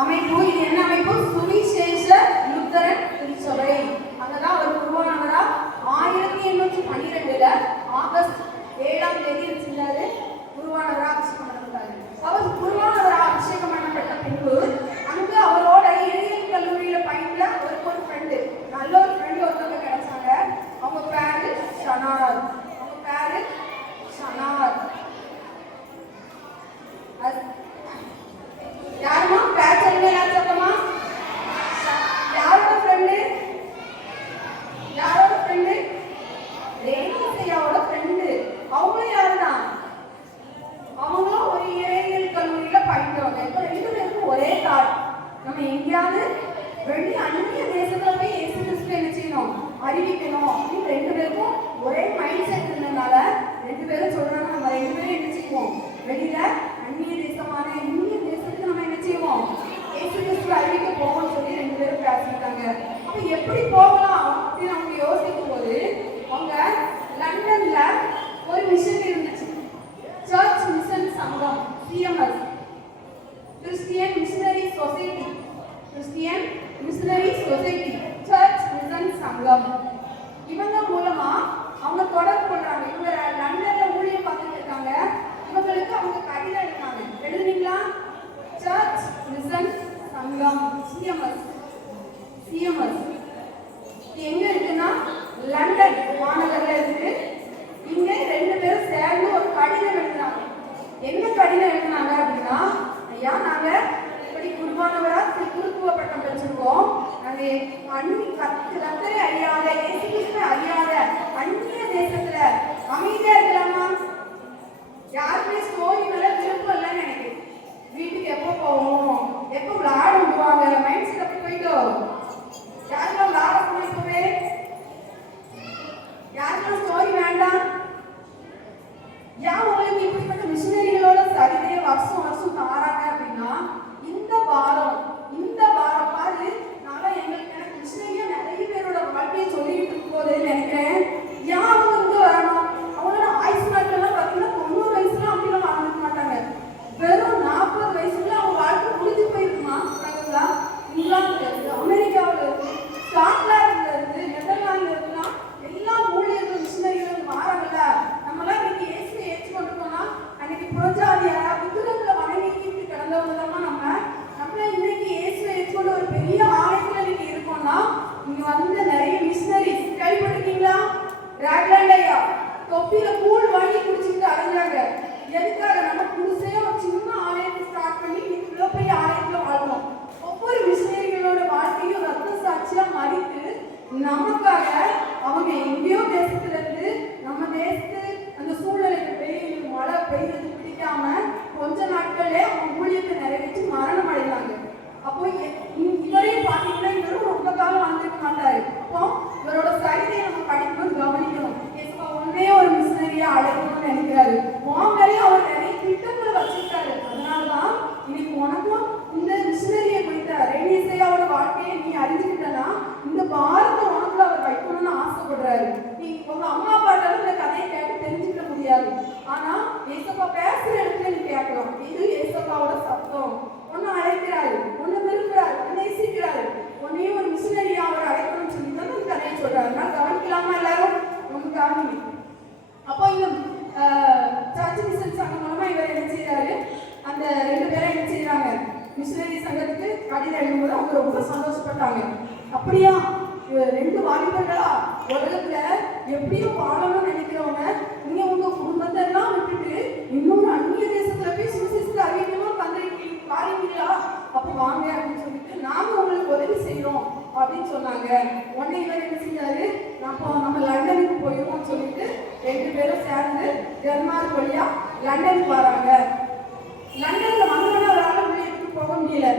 அமைப்பு. இது என்ன அமைப்பு, சுவிசேஷ லுத்தரன் திருச்சபை. அங்கதான் அவர் குருவானவரா 1812 ஆகஸ்ட் 7ஆம் தேதி செஞ்சாரு, குருவானவரா அபிஷேகம் பண்ணப்பட்டாரு. அவர் குருவானவரா அபிஷேகம் பண்ணப்பட்ட பின்பு அங்கு அவரோட இறையியல் கல்லூரியில பயின்ற அவருக்கு ஒரு ஃப்ரெண்டு, நல்ல ஒரு ஃப்ரெண்டு ஒருத்தவங்க கிடைச்சாங்க. அவங்க பேரு ஷனார். யாருமா பேர் சொல்லுங்க, யார் சத்தமா, யாரோட ஃப்ரெண்டு, ரேணிசையாவோட ஃப்ரெண்டு. அவங்களும் யாருதான், அவங்களும் ஒரு இறையியல் கல்லூரியில பயின்றவங்க. இப்ப 2 பேருக்கும் ஒரே தாட், நம்ம எங்கேயாவது வெளி அந்நிய தேசத்துல போய் இயேசு கிறிஸ்துவை என்ன செய்யணும், அறிவிக்கணும் அப்படின்னு 2 பேருக்கும் ஒரே மைண்ட் செட் இருந்ததுனால 2 பேரும் சொல்றாங்க, நம்ம 2 பேரும் என்ன செய்வோம், வெளியில அந்நிய தேசமான இந்திய தேசத்துக்கு நம்ம என்ன செய்வோம், இயேசு கிறிஸ்துவை அறிவிக்க போவோம்னு சொல்லி 2 பேரும் பேசிட்டாங்க. அப்ப எப்படி போகலாம் அப்படின்னு அவங்க யோசிக்கும் போது அவங்க லண்டன்ல ஒரு மிஷன் இருந்துச்சு, சர்ச் மிஷன் சங்கம், CMS, Christian missionary society, church mission சங்கம். இவங்க மூலமா அவங்க தொடர்பு கொள்றாங்க. இவங்க லண்டன்ல ஊழியம் பார்த்துட்டு இருக்காங்க. இவங்களுக்கு அவங்க கடிதம் எழுதுனீங்களா, சர்ச் மிஷன் சங்கம் சிஎம்எஸ் எங்க இருக்குன்னா லண்டன் மாநகர்ல இருக்கு. இங்க 2 பேரும் சேர்ந்து ஒரு கடிதம் எழுதுறாங்க. என்ன கடிதம் எழுதுனாங்க அப்படின்னா, ஐயா நாங்க இப்படி குருவானவரா குருத்துவ பட்டம் பெற்றிருக்கோம், நாங்க கர்த்தரை அறியாத இயேசு கிறிஸ்துவை அறியாத அந்நிய தேசத்துல அமைதியா இருக்கலாமா, யாருமே ஸ்டோரி மேல விருப்பம் இல்லைன்னு நினைக்கிறேன். வீட்டுக்கு எப்போ போவோம், எப்போ விளையாட விடுவாங்க, மைண்ட் செட் அப்படி போயிட்டோம். யாருக்கும் விளையாட போய் யாருக்கும் ஸ்டோரி வேண்டாம். யார் உங்களுக்கு இப்படிப்பட்ட மிஷனரிகளோட சரிதையை வருஷம் தாராங்க அப்படின்னா, இந்த வாரம் பாரு, நான் எனக்கு மிஷனரியா நிறைய பேரோட வாழ்க்கையை சொல்லிட்டு இருக்கும் போது நினைக்கிறேன், யார் அவங்க இருந்து வரணும், அவங்களோட ஆயுசு நாட்கள்லாம் பார்த்தீங்கன்னா 90 வயசுல அப்படிலாம் வாழ்ந்துக்க மாட்டாங்க. வெறும் 40 வயசுல அவங்க வாழ்க்கை முடிஞ்சு போயிருக்குமா. இங்கிலாந்துல இருந்து, அமெரிக்காவில இருந்து, ஸ்காட்லாந்துல இருந்து, நெதர்லாந்துல இருந்துலாம் எல்லா ஊழியர்கள் மிஷனரிகளும் மாறாங்கல்ல. நம்மளாம் இன்னைக்கு இயேசுவை ஏற்றுக்கொண்டு போனா அன்னைக்கு புறஜாதியாரா புத்தகங்களை வணங்கிட்டு கிடந்தவங்க நம்மள இன்னைக்கு இயேசுவை ஏற்றுக்கொண்டு ஒரு பெரிய ஆலயத்துல இன்னைக்கு இருக்கோம்னா, இங்க வந்து நிறைய மிஷனரிஸ் கேள்விப்பட்டிருக்கீங்களா, ராக்லாண்ட் ஐயா தொப்பியில கூழ் வாங்கி குடிச்சுட்டு அடைஞ்சாங்க. எதுக்காக, நம்ம புதுசையா ஒரு சின்ன ஆலயத்தை ஸ்டார்ட் பண்ணி இவ்வளோ பெரிய ஆலயத்துல வாழ்றோம். ஒவ்வொரு மிஷனரிகளோட வாழ்க்கையும் ரத்த சாட்சியா மறித்து நமக்காக அவங்க எங்கேயோ தேசத்துல இருந்து நம்ம தேசத்து அந்த சூழ்நிலைக்கு பெய்யுது, மழை பெய்யுறது பிடிக்காம கொஞ்ச நாட்கள்ல அவங்க ஊழியத்தை நிறைவேற்றி மரணம் அடைந்தாங்க. அப்போ இவரையும் பார்த்தீங்கன்னா இவரும் ரொம்ப காலம் வாழ்ந்துக்க மாட்டாரு. அப்போ இவரோட சரிதையை நம்ம படிக்கும்போது கவனிக்கணும். ஒன்னே ஒரு மிஷனரியா அழைக்கணும்னு நினைக்கிறாரு. வாங்கலையும் அவர் நிறைய திட்டங்களை வச்சிருக்காரு. அதனாலதான் இன்னைக்கு உனக்கும் இந்த மிஷனரியை குறித்த ரேணிசையாவோட வாழ்க்கை ஆசைப்படுறாரு. நீ உங்க அம்மா அப்பாட்டாலும் இந்த கதையை கேட்டு தெரிஞ்சுக்க முடியாது. ஆனா ஏசப்பா பேசுற இடத்துல நீ கேட்கலாம். இது ஏசப்பாவோட சத்தம். உன்னை அழைக்கிறாரு, உன்னை விரும்புறாரு, உன்னை நேசிக்கிறாரு. உன்னையும் ஒரு மிஷினரியா அவர் அழைக்கணும்னு சொல்லி தான் இந்த கதையை சொல்றாரு. நான் கவனிக்கலாமா எல்லாரும்? ஒன்று கவனிங்க. அப்போ இன்னும் சர்ச் மிஷன் சங்கம் மூலமா இவர் என்ன செய்யறாரு, அந்த 2 பேரும் என்ன செய்யறாங்க, மிஷினரி சங்கத்துக்கு கடிதம் எழுதும்போது அவங்க ரொம்ப சந்தோஷப்பட்டாங்க. அப்படியா 2 வாலிபர்களா உலகத்துல எப்படியும் வாழணும்னு நினைக்கிறவங்க நீங்க உங்க குடும்பத்தை எல்லாம் விட்டுட்டு இன்னொரு அந்நிய தேசத்துல போய் சுவிசேஷத்தை அறிவிக்கணும் பாருங்களா, அப்ப வாங்க அப்படின்னு சொல்லிட்டு நாங்க உங்களுக்கு உதவி செய்யறோம் அப்படின்னு சொன்னாங்க. உடனே இவர் என்ன செஞ்சாரு, நம்ம லண்டனுக்கு போயிடுவோம்னு சொல்லிட்டு 2 பேரும் சேர்ந்து டென்மார்க் வழியா லண்டனுக்கு வராங்க. லண்டன்ல வந்தோடனே அவரால் வெளியே போக முடியல.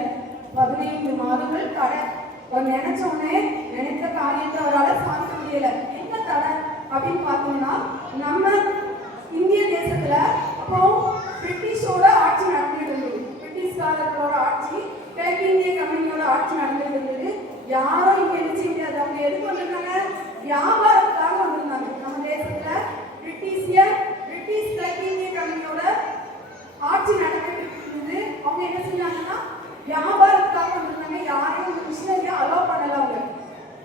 15 மாதங்கள் தடை. அவர் நினைச்ச உடனே நினைத்த காரியத்தை அவரால் சாதிக்க முடியல. என்ன தடை அப்படின்னு பார்த்தோம்னா, நம்ம இந்திய தேசத்துல அப்போ பிரிட்டிஷோட ஆட்சி நடந்துட்டு இருந்தது. பிரிட்டிஷ்காரர்களோட ஆட்சி, கிழக்கு இந்திய கம்பெனியோட ஆட்சி நடந்துட்டு இருந்தது. யாரும் இங்க என்ன செய்ய முடியாது. அவங்க எதுக்கு வந்திருந்தாங்க, வியாபாரத்துக்காக வந்திருந்தாங்க. நம்ம தேசத்துல பிரிட்டிஷ் கிழக்கு இந்திய கம்பெனியோட ஆட்சி நடந்துட்டு இருந்தது. அவங்க என்ன செஞ்சாங்கன்னா வியாபாரத்துக்காக வந்திருந்தாங்க. யாரையும் மிஷினரியா அலோவ் பண்ணல. அவங்க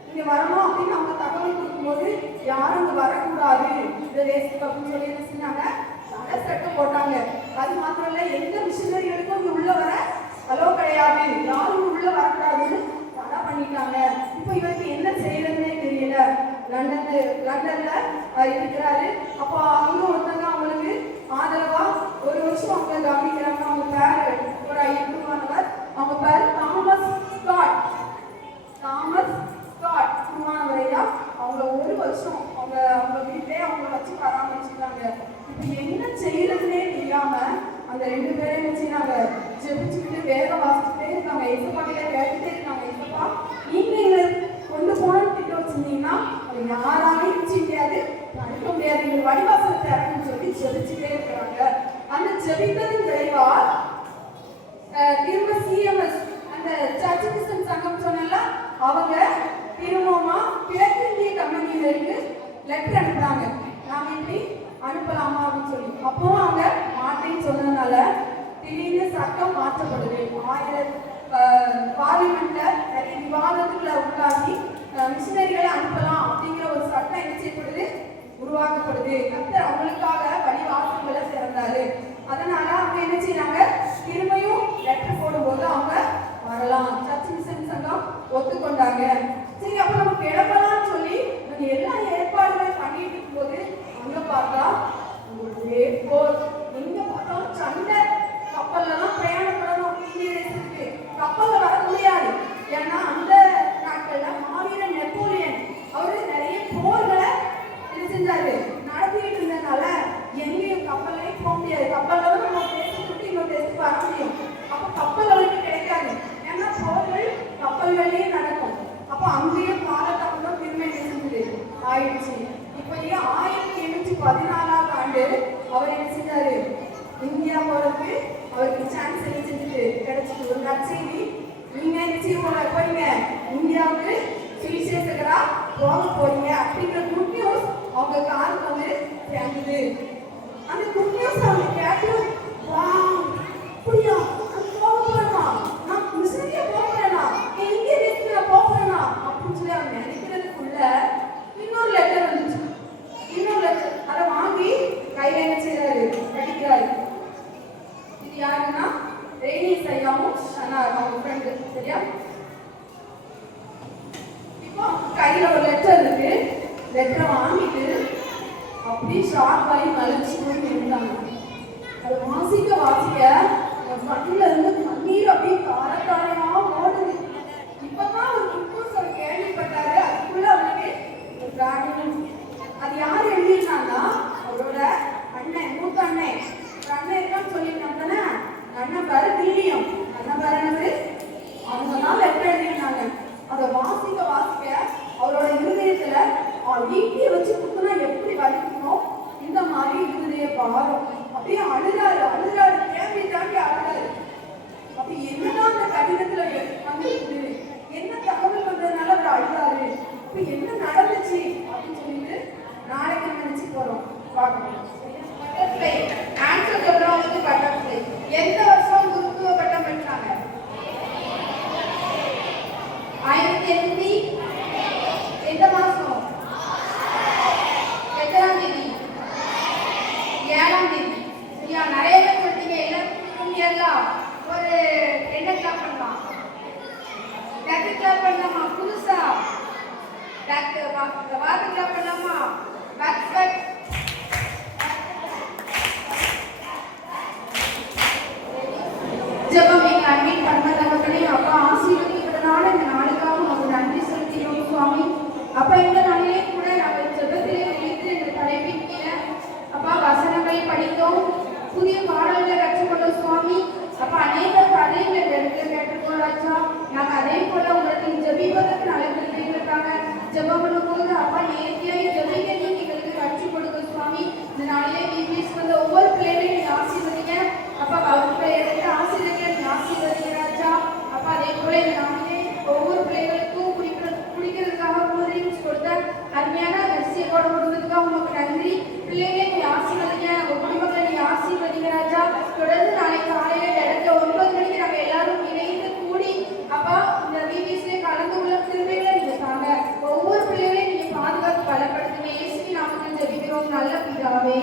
இங்க வரணும் அப்படின்னு அவங்க தகவல் கொடுக்கும்போது யாரும் இங்க வரக்கூடாது இந்த தேசத்துக்கு அப்படின்னு சொல்லி என்ன செஞ்சாங்க, தடை சட்டம் போட்டாங்க. அது மாத்திரம் இல்ல, எந்த மிஷினரிகளுக்கும் இங்க உள்ள வர அலோவ் கிடையாது, யாரும் உள்ள வரக்கூடாதுன்னு தடை பண்ணிட்டாங்க. இப்போ இவருக்கு என்ன செய்யறதுன்னே தெரியல. லண்டன்ல இருக்கிறாரு. அப்போ அவங்க ஒருத்தங்க அவங்களுக்கு ஆதரவா 1 வருஷம் அவங்க கவனிக்கிறாங்க. அவங்க பேர் ஒரு குருவானவர், அவங்க பேர் தாமஸ் ஸ்காட் குருவானவரையா. அவங்க 1 வருஷம் அவங்க வீட்டிலே அவங்க வச்சு பராமரிச்சுட்டாங்க. இப்போ என்ன செய்யறதுன்னே தெரியாம அந்த 2 பேரும் என்ன செய்யறாங்க, ஜெபிச்சுக்கிட்டு வேக வாசிச்சுட்டே இருக்காங்க. ஏசப்பாட்டில கேட்டுட்டே இருக்காங்க, ஏசப்பா நீங்க எங்களை கொண்டு போனோம்னு திட்ட வச்சிருந்தீங்கன்னா அதை யாராலையும் முடியாது, தடுக்க முடியாது, எங்க வடிவாசல் தரணும்னு சொல்லி ஜெபிச்சுட்டே இருக்கிறாங்க. அந்த ஜெபித்ததின் விளைவா திரும்ப சிஎம்எஸ் அந்த சர்ச் மிஷன் சங்கம் சொன்னல, அவங்க திரும்பமா கிழக்கு இந்திய கம்பெனியிலிருந்து லெட்டர் அனுப்புறாங்க. நாம இப்படி அனுப்பலாமா அப்படின்னு சொல்லி. அப்போ அவங்க மாட்டேன்னு சொன்னதுனால திடீர்னு சட்டம் மாற்றப்படுது. பார்லிமெண்ட்ல நிறைய விவாதத்துக்குள்ள உள்ளாகி மிஷினரிகளை அனுப்பலாம் அப்படிங்கிற ஒரு சட்டம் என்ன செய்யப்படுது, உருவாக்கப்படுது. கர்த்தர் அவங்களுக்காக வழிவாசல்களை திறந்தாரு. அதனால அவங்க என்ன செய்யறாங்க, திரும்பியும் லெட்டர் போடும்போது அவங்க வரலாம். சர்ச் மிஷன் சங்கம் ஒத்துக்கொண்டாங்க. சரி, அப்ப நம்ம கிளம்பலாம்னு சொல்லி எல்லா ஏற்பாடுகளையும் பண்ணிட்டு இருக்கும்போது அங்க பார்த்தா எங்க பார்த்தாலும் சண்டை. கப்பல்ல தான் பிரயாணப்படணும். இந்திய தேசத்துக்கு கப்பல்ல வர முடியாது. ஏன்னா அந்த நாட்கள்ல மாவீரன் நெப்போலியன் அவரு நிறைய போர்களை என்ன செஞ்சாரு, நடத்திட்டு இருந்ததுனால எங்கேயும் கப்பல்லையும் போக முடியாது. கப்பல்ல தான் நம்ம தேசத்துக்கு இன்னொரு தேசத்துக்கு வர முடியும். அப்ப கப்பல் அவருக்கு கிடைக்காது. ஏன்னா போர்கள் கப்பல்கள்லயே நடக்கும். அப்ப அங்கேயே காலத்தாமதம் திரும்ப என்ன செஞ்சது ஆயிடுச்சு. இப்ப 1814ஆம் ஆண்டு அவர் என்ன செஞ்சாரு, இந்தியா போறதுக்கு அவருக்கு சான்ஸ் என்ன செஞ்சுட்டு கிடைச்சிட்டு ஒரு நற்செய்தி, நீங்க என்ன செய்ய போறீங்க, இந்தியாவுக்கு சுவிசேஷகரா போக போறீங்க அப்படிங்கிற குட் நியூஸ் அவங்க காருக்கு வந்து சேர்ந்தது. அந்த குட் நியூஸ் அவங்க கேட்டு அப்படியா போக போறேனா, நான் மிஷனரியா போக போறேனா, இந்திய தேசத்துல போக போறேனா அப்படின்னு சொல்லி அவங்க நினைக்கிறதுக்குள்ள இன்னொரு லெட்டர் வந்துச்சு. இன்னொரு லெட்டர் அதை வாங்கி கையில என்ன செய்யறாரு, படிக்கிறாரு. இது யாருன்னா ரெய்னி சையாவும் அவங்க ஃப்ரெண்டு. சரியா, இப்போ கையில ஒரு லெட்டர் இருக்கு. லெட்டரை வாங்கிட்டு அப்படியே ஷார்ப் ஆகி மலைச்சு போய் நின்றாங்க. அதை வாசிக்க கண்ணில இருந்து கண்ணீர் அப்படியே காரத்தாரையா ஓடுது. இப்பதான் ஒரு நியூஸ் அவர் கேள்விப்பட்டாரு. அதுக்குள்ள அவருக்கு ஒரு பிராணம். அது யார் எழுதினாங்கன்னா அவரோட அண்ணன், மூத்த அண்ணன். ஒரு அண்ணன் இருக்கான்னு சொல்லியிருந்தாங்க தானே, அண்ணன் பேரு வில்லியம். அண்ணன் பேரு என்னது, அவங்க தான் லெட்டர் எழுதினாங்க. அதை வாசிக்க அவரோட இருதயத்துல ஈட்டியை வச்சு குத்துனா எப்படி வலிக்கணும், இந்த மாதிரி இருதய பாரம். அப்படியே அழுதாரு தேம்பி அழுதாரு. அப்படி என்னதான் அந்த கடிதத்துல வந்துருக்கு, என்ன தகவல் வந்ததுனால அவர் அழுதாரு, அப்ப என்ன நடந்துச்சு அப்படின்னு பிதாவே